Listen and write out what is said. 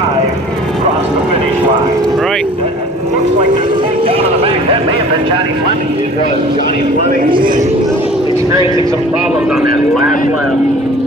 5 crossed the finish line. Right. Looks like there's a big down in the back. That may have been Johnny Fleming. It was Johnny Fleming experiencing some problems on that last lap.